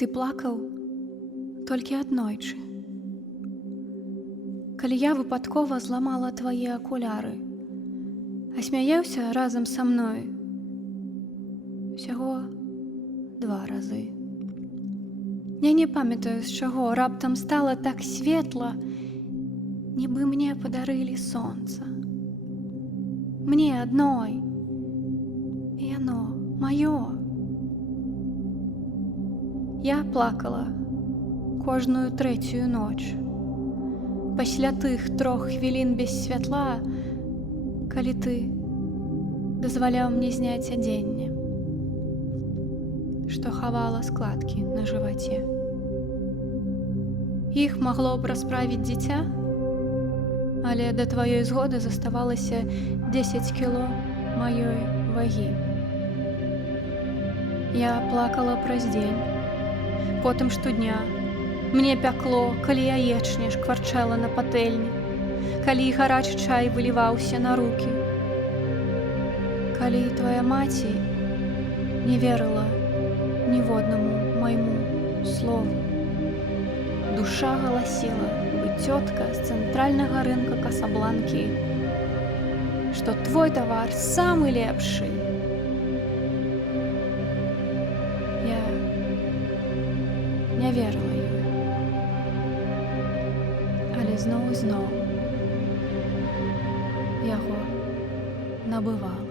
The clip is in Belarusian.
Ты плакаў толькі аднойчы. Калі я выпадкова зламала твае акуляры, а смяяўся разам са мной усяго 2 разы. Я не памятаю, з чаго раптам стала так светла, нібы мне падарылі сонца. Мне адной. І яно маё. Я плакала кожную 3-ю ноч. Пасля тых 3 хвілін без святла, калі ты дазваляў мне зняць адзенне, што хавала складкі на жываце. Іх магло б расправіць дзіця, але да тваёй згоды заставалася 10 кіло маёй вагі. Я плакала праз дзень, потым штодня. Мне пякло, калі яечня шкварчэла на патэльні, калі гарачы чай выліваўся на рукі. Калі твая маці не верыла ніводнаму майму слову. Душа галасіла, бы цётка з цэнтральнага рынка Касабланкі, што твой тавар самы лепшы. Я не верыла ёй. Але зноў і зноў яго набывала.